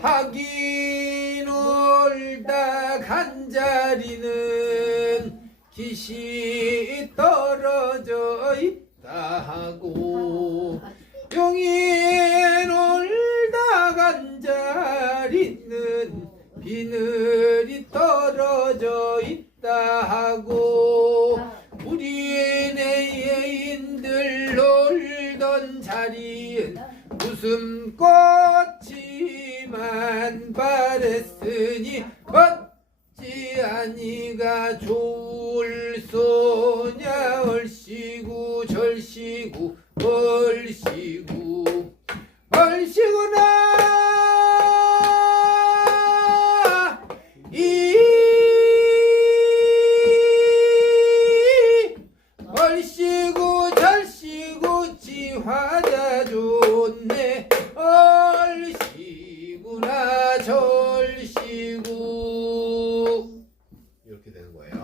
하기 놀다 간 자리는 기시 떨어져 있다 하고 용이 놀다 간 자리는 비늘이 떨어져 있다 하고 우리 내인들 놀던 자리엔 웃음꽃 하지만 바랬으니 맞지 아니가 좋을 소냐 얼씨구 절씨구 얼씨구. 얼씨구나. 얼씨구 절씨구 지화자 좋네. 이렇게 되는 거예요.